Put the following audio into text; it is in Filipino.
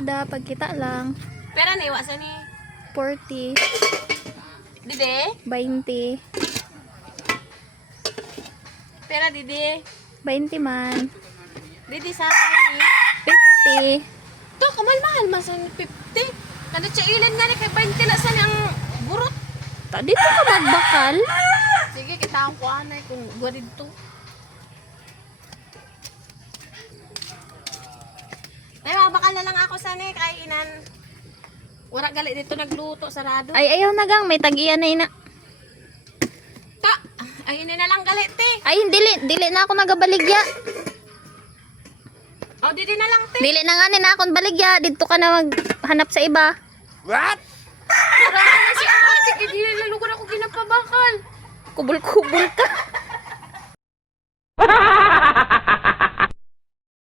da pagkita lang. Pera na iwasan ni. 40, Dide? 20, Pera dide. 20 man. Dide sa akin ni. 50. To, kamal-mahal masan 50. Kada siya ilan na kay 20 na sa niyang burot. Ta dito ka magbakal. Sige, kita ang kuanay kung gwa dito. Ay, mabakal na lang ako sana kainan. Wala gali dito nagluto, sarado. Ay ayaw na gang may tag-iya na ina. Ta, ayun na lang gali, te. Ay dili na ako nagabaligya. O, didi na lang, te. Dili na nga ni na akong baligya. Dito ka na maghanap sa iba. What? Sarado na si Ate. Sige, di na lugod ako ginapabakal. Kubul-kubul ka.